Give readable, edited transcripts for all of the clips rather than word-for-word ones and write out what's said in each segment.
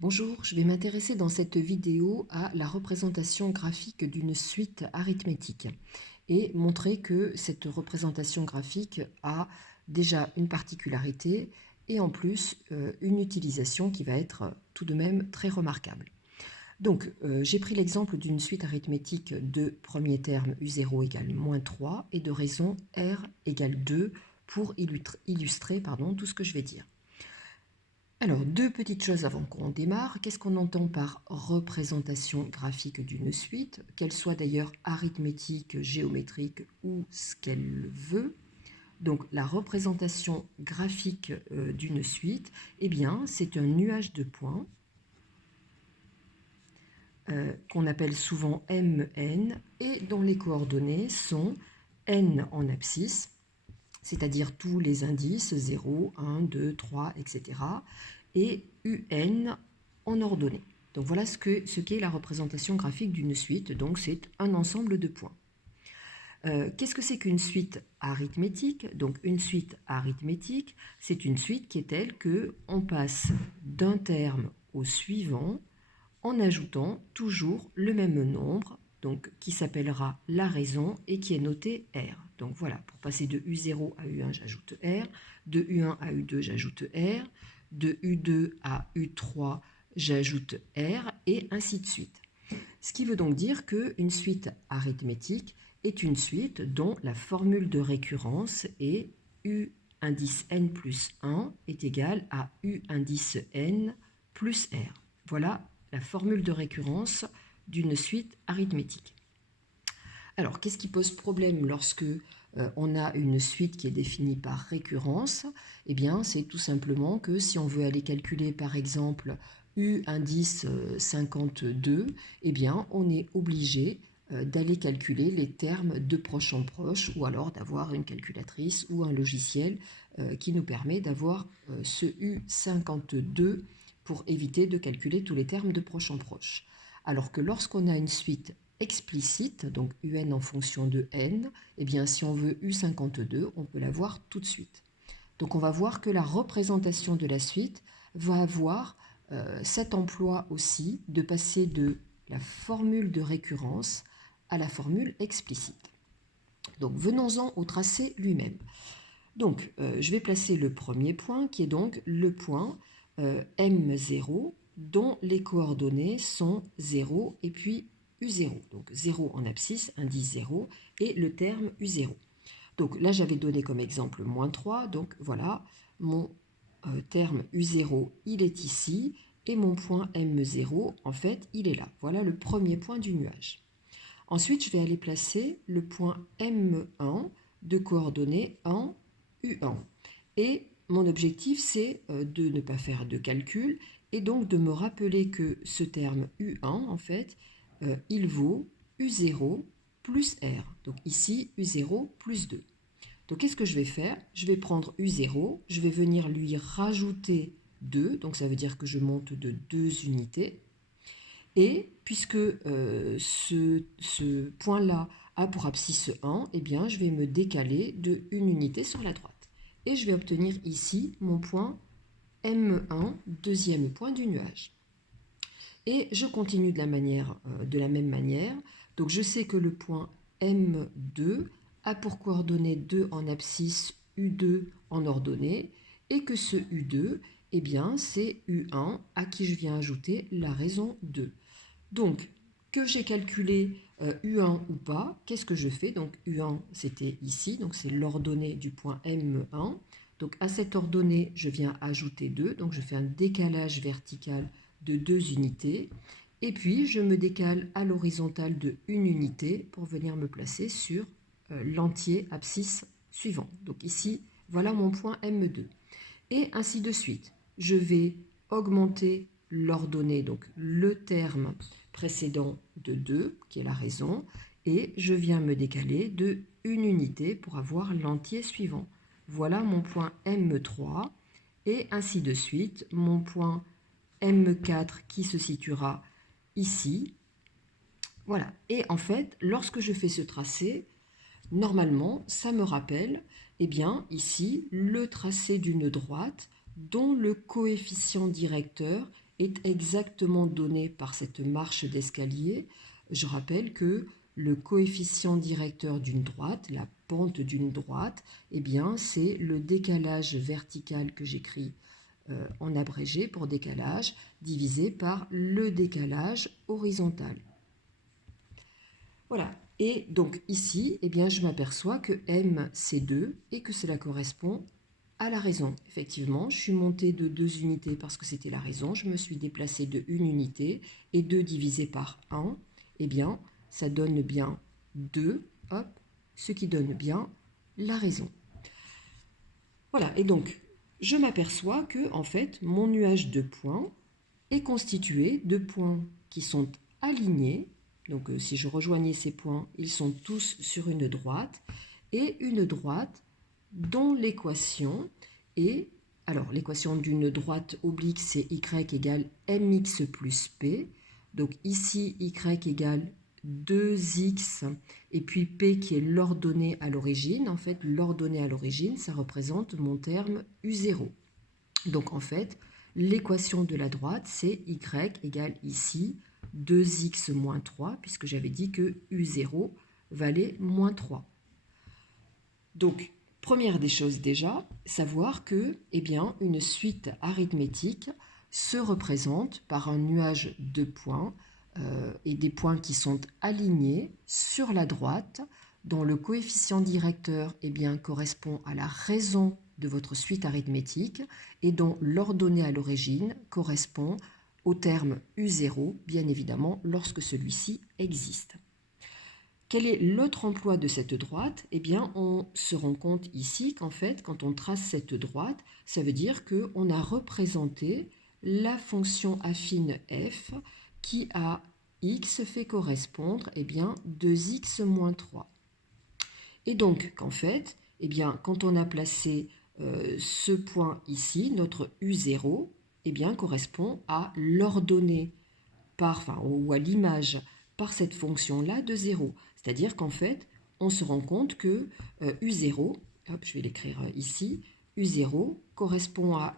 Bonjour, je vais m'intéresser dans cette vidéo à la représentation graphique d'une suite arithmétique et montrer que cette représentation graphique a déjà une particularité et en plus une utilisation qui va être tout de même très remarquable. Donc, j'ai pris l'exemple d'une suite arithmétique de premier terme U0 égale moins 3 et de raison R égale 2 pour illustrer tout ce que je vais dire. Alors, deux petites choses avant qu'on démarre. Qu'est-ce qu'on entend par représentation graphique d'une suite, qu'elle soit d'ailleurs arithmétique, géométrique ou ce qu'elle veut? Donc, la représentation graphique d'une suite, eh bien, c'est un nuage de points qu'on appelle souvent Mn et dont les coordonnées sont n en abscisse, c'est-à-dire tous les indices 0, 1, 2, 3, etc. et un en ordonnée. Donc voilà ce qu'est la représentation graphique d'une suite, donc c'est un ensemble de points. Qu'est-ce que c'est qu'une suite arithmétique? Donc une suite arithmétique, c'est une suite qui est telle qu'on passe d'un terme au suivant en ajoutant toujours le même nombre, donc qui s'appellera la raison et qui est noté R. Donc voilà, pour passer de U0 à U1, j'ajoute R, de U1 à U2, j'ajoute R, de U2 à U3, j'ajoute R, et ainsi de suite. Ce qui veut donc dire qu'une suite arithmétique est une suite dont la formule de récurrence est U indice n plus 1 est égal à U indice n plus R. Voilà la formule de récurrence d'une suite arithmétique. Alors, qu'est-ce qui pose problème lorsque on a une suite qui est définie par récurrence? Eh bien, c'est tout simplement que si on veut aller calculer, par exemple, U indice 52, eh bien, on est obligé d'aller calculer les termes de proche en proche ou alors d'avoir une calculatrice ou un logiciel qui nous permet d'avoir ce U52 pour éviter de calculer tous les termes de proche en proche. Alors que lorsqu'on a une suite explicite, donc un en fonction de n, eh bien si on veut U52, on peut l'avoir tout de suite. Donc on va voir que la représentation de la suite va avoir cet emploi aussi de passer de la formule de récurrence à la formule explicite. Donc venons-en au tracé lui-même. Donc je vais placer le premier point qui est donc le point M0 dont les coordonnées sont 0 et puis U0. Donc 0 en abscisse, indice 0, et le terme U0. Donc là, j'avais donné comme exemple moins 3. Donc voilà, mon terme U0, il est ici, et mon point M0, en fait, il est là. Voilà le premier point du nuage. Ensuite, je vais aller placer le point M1 de coordonnées en U1. Et mon objectif, c'est de ne pas faire de calcul et donc de me rappeler que ce terme U1, en fait, il vaut U0 plus R. Donc ici, U0 plus 2. Donc qu'est-ce que je vais faire? Je vais prendre U0, je vais venir lui rajouter 2, donc ça veut dire que je monte de 2 unités. Et puisque ce point-là a pour abscisse 1, eh bien, je vais me décaler de 1 unité sur la droite. Et je vais obtenir ici mon point M1, deuxième point du nuage. Et je continue de la même manière. Donc je sais que le point M2 a pour coordonnée 2 en abscisse, U2 en ordonnée, et que ce U2, eh bien, c'est U1 à qui je viens ajouter la raison 2. Donc, que j'ai calculé U1 ou pas, qu'est-ce que je fais? Donc U1, c'était ici, donc c'est l'ordonnée du point M1. Donc à cette ordonnée, je viens ajouter 2, donc je fais un décalage vertical de 2 unités. Et puis, je me décale à l'horizontale de 1 unité pour venir me placer sur l'entier abscisse suivant. Donc ici, voilà mon point M2. Et ainsi de suite. Je vais augmenter l'ordonnée, donc le terme précédent de 2, qui est la raison, et je viens me décaler de 1 unité pour avoir l'entier suivant. Voilà mon point M3, et ainsi de suite, mon point M4 qui se situera ici. Voilà. Et en fait, lorsque je fais ce tracé, normalement, ça me rappelle, eh bien, ici, le tracé d'une droite dont le coefficient directeur est exactement donné par cette marche d'escalier. Je rappelle que le coefficient directeur d'une droite, la pente d'une droite, eh bien, c'est le décalage vertical que j'écris en abrégé pour décalage, divisé par le décalage horizontal. Voilà. Et donc ici, eh bien, je m'aperçois que m, c'est 2 et que cela correspond à la raison. Effectivement, je suis montée de 2 unités parce que c'était la raison. Je me suis déplacée de 1 unité et 2 divisé par 1, eh bien, ça donne bien 2, hop, ce qui donne bien la raison. Voilà, et donc, je m'aperçois que, en fait, mon nuage de points est constitué de points qui sont alignés. Donc, si je rejoignais ces points, ils sont tous sur une droite, et une droite dont l'équation est... Alors, l'équation d'une droite oblique, c'est y égale mx plus p. Donc, ici, y égale 2x, et puis p qui est l'ordonnée à l'origine. En fait, l'ordonnée à l'origine, ça représente mon terme u0. Donc, en fait, l'équation de la droite, c'est y égale ici 2x moins 3, puisque j'avais dit que u0 valait moins 3. Donc, première des choses déjà, savoir que eh bien, une suite arithmétique se représente par un nuage de points et des points qui sont alignés sur la droite, dont le coefficient directeur eh bien, correspond à la raison de votre suite arithmétique et dont l'ordonnée à l'origine correspond au terme U0, bien évidemment, lorsque celui-ci existe. Quel est l'autre emploi de cette droite? Eh bien, on se rend compte ici qu'en fait, quand on trace cette droite, ça veut dire qu'on a représenté la fonction affine f qui à x fait correspondre eh bien, 2x moins 3. Et donc, qu'en fait, eh bien, quand on a placé ce point ici, notre U0, eh bien, correspond à l'ordonnée ou à l'image par cette fonction-là de 0. C'est-à-dire qu'en fait, on se rend compte que U0, hop, je vais l'écrire ici, U0 correspond à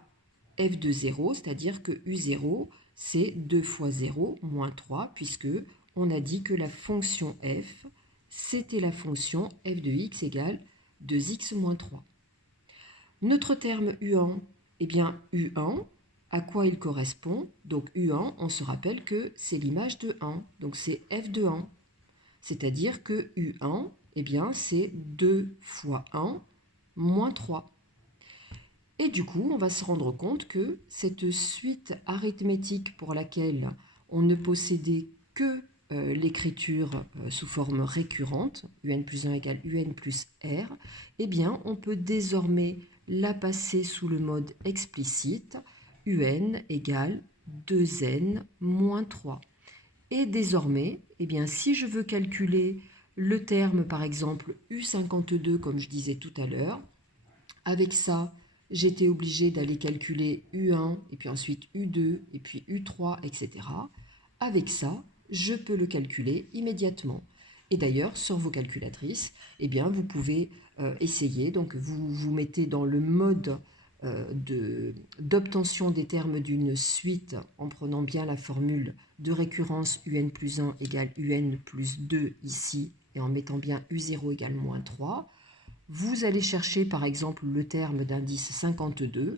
f de 0, c'est-à-dire que U0, c'est 2 fois 0 moins 3, puisque on a dit que la fonction f, c'était la fonction f de x égale 2x moins 3. Notre terme U1, eh bien U1, à quoi il correspond? Donc U1, on se rappelle que c'est l'image de 1, donc c'est f de 1. C'est-à-dire que U1, eh bien c'est 2 fois 1 moins 3. Et du coup, on va se rendre compte que cette suite arithmétique pour laquelle on ne possédait que l'écriture sous forme récurrente, un plus 1 égale un plus r, eh bien, on peut désormais la passer sous le mode explicite, un égale 2n moins 3. Et désormais, eh bien, si je veux calculer le terme, par exemple, U52, comme je disais tout à l'heure, avec ça, j'étais obligée d'aller calculer U1, et puis ensuite U2, et puis U3, etc. Avec ça, je peux le calculer immédiatement. Et d'ailleurs, sur vos calculatrices, eh bien, vous pouvez essayer. Donc, vous mettez dans le mode d'obtention des termes d'une suite en prenant bien la formule de récurrence un plus 1 égale un plus 2 ici, et en mettant bien U0 égale moins 3. Vous allez chercher par exemple le terme d'indice 52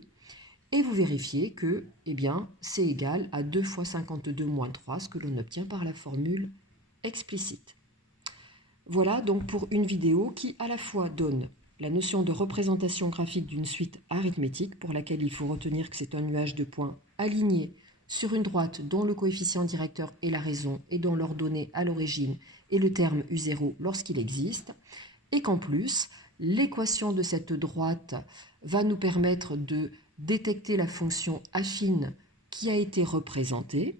et vous vérifiez que eh bien, c'est égal à 2 fois 52 moins 3, ce que l'on obtient par la formule explicite. Voilà donc pour une vidéo qui à la fois donne la notion de représentation graphique d'une suite arithmétique pour laquelle il faut retenir que c'est un nuage de points aligné sur une droite dont le coefficient directeur est la raison et dont l'ordonnée à l'origine est le terme U0 lorsqu'il existe, et qu'en plus, l'équation de cette droite va nous permettre de détecter la fonction affine qui a été représentée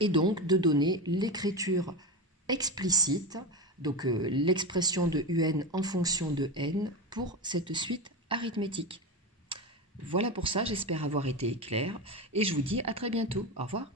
et donc de donner l'écriture explicite, donc l'expression de un en fonction de n pour cette suite arithmétique. Voilà pour ça, j'espère avoir été claire et je vous dis à très bientôt. Au revoir.